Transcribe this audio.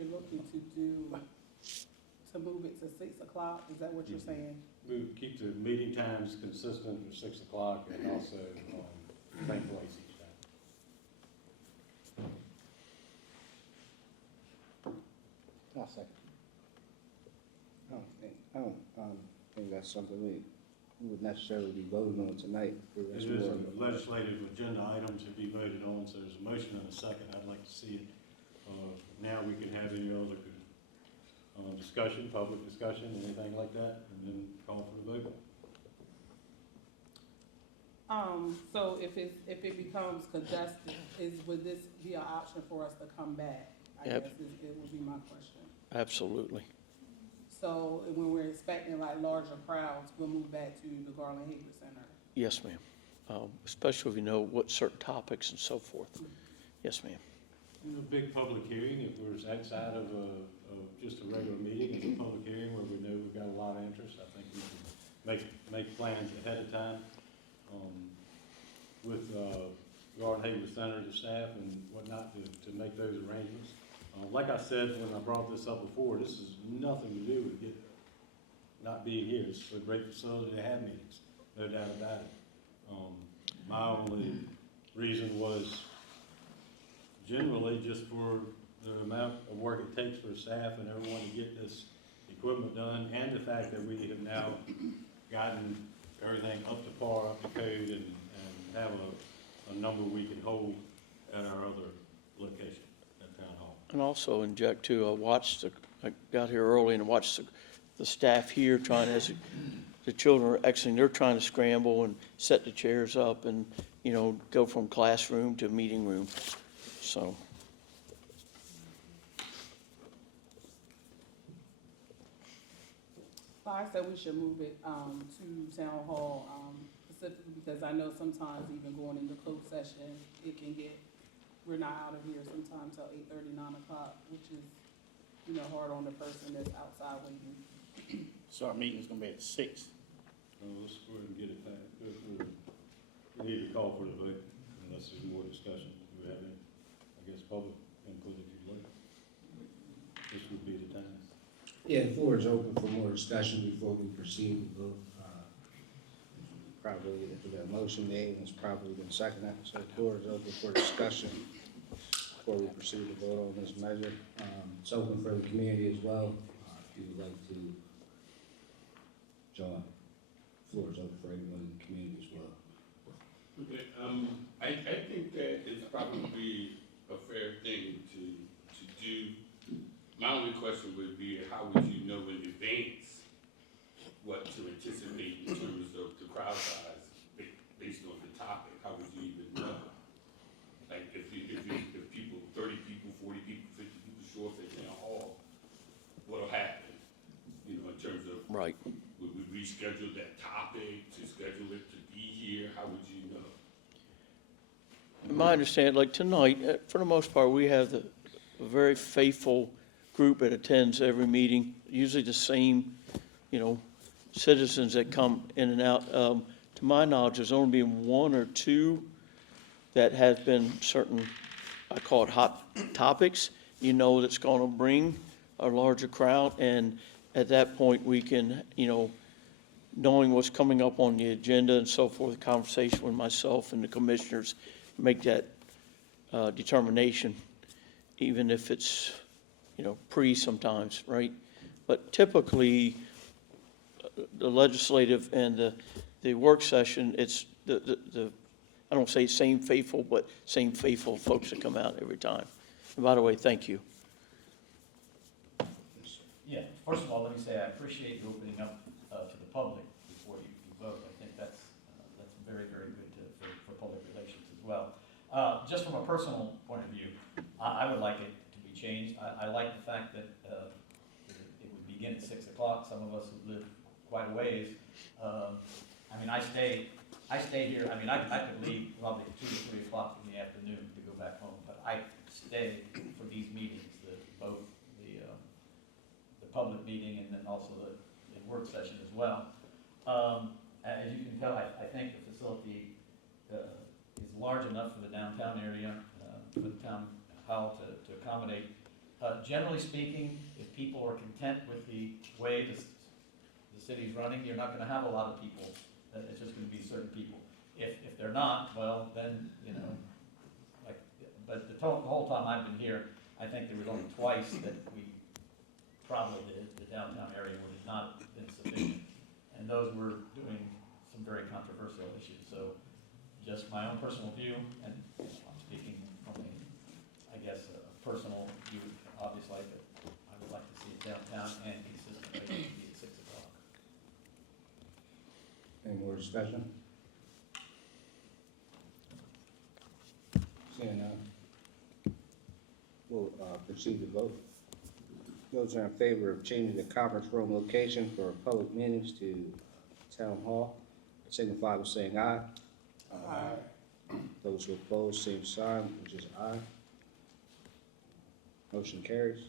you're looking to do, to move it to 6 o'clock, is that what you're saying? We keep the meeting times consistent at 6 o'clock and also, same place each time. I'll second. I don't think that's something we would necessarily be voting on tonight. It is a legislative agenda item to be voted on, so there's a motion and a second. I'd like to see it. Now we can have any other discussion, public discussion, anything like that, and then call for the vote. So if it becomes congested, would this be an option for us to come back? I Yep. guess it would be my question. Absolutely. So when we're expecting like larger crowds, we'll move back to the Garland Hager Center. Yes, ma'am. Especially if you know what certain topics and so forth. Yes, ma'am. A big public hearing, if we're outside of just a regular meeting, it's a public hearing where we know we've got a lot of interest. I think we can make plans ahead of time with Garland Hager Center, the staff and whatnot to make those arrangements. Like I said when I brought this up before, this has nothing to do with not being here. It's a great facility to have meetings, no doubt about it. My only reason was generally just for the amount of work it takes for staff and everyone to get this equipment done, and the fact that we have now gotten everything up to par, up to code, and have a number we can hold at our other location at Town Hall. And also inject too, I got here early and watched the staff here trying, as the children are exiting, they're trying to scramble and set the chairs up and, go from classroom to meeting room. So. I said we should move it to Town Hall specifically because I know sometimes even going into closed session, it can get, we're not out of here sometimes till 8:30, 9 o'clock, which is, hard on the person that's outside waiting. So our meeting's gonna be at 6. Let's go ahead and get it back. We need to call for the vote unless there's more discussion. Do we have any, public input if you'd like? This would be the time. Yeah, the floor is open for more discussion before we proceed to vote. Probably, if we got a motion made, it's probably been seconded, so the floor is open for discussion before we proceed to vote on this measure. It's open for the community as well, if you would like to join. The floor is open for everyone in the community as well. Okay, I think that it's probably a fair thing to do. My only question would be, how would you know in advance what to anticipate in terms of the crowd size based on the topic? How would you even know? Like if people, 30 people, 40 people, 50 people show up at Town Hall, what'll happen? In terms of, Right. would we reschedule that topic to schedule it to be here? How would you know? My understanding, like tonight, for the most part, we have a very faithful group that attends every meeting, usually the same, citizens that come in and out. To my knowledge, there's only been one or two that have been certain, I call it hot topics, that's going to bring a larger crowd. And at that point, we can, knowing what's coming up on the agenda and so forth, conversation with myself and the commissioners, make that determination, even if it's, pre sometimes, right? But typically, the legislative and the work session, it's I don't say same faithful, but same faithful folks that come out every time. And by the way, thank you. Yeah, first of all, let me say I appreciate you opening up to the public before you vote. I think that's very, very good for public relations as well. Just from a personal point of view, I would like it to be changed. I like the fact that it would begin at 6 o'clock. Some of us who live quite a ways. I stay here. I could leave probably at 2 or 3 o'clock in the afternoon to go back home, but I stay for these meetings, both the public meeting and then also the work session as well. As you can tell, I think the facility is large enough for the downtown area, for the town hall to accommodate Generally speaking, if people are content with the way the city's running, you're not gonna have a lot of people, it's just gonna be certain people. If they're not, well, then, you know, like, but the whole time I've been here, I think there was only twice that we, probably the downtown area would have not been sufficient. And those were doing some very controversial issues, so just my own personal view, and I'm speaking from a, I guess, a personal view, obviously, but I would like to see it downtown and consistently be at 6 o'clock. Any more discussion? Seeing none, we'll proceed to vote. Those are in favor of changing the conference room location for public meetings to town hall, signify by saying aye. Aye. Those who oppose, same sign, which is aye. Motion carries.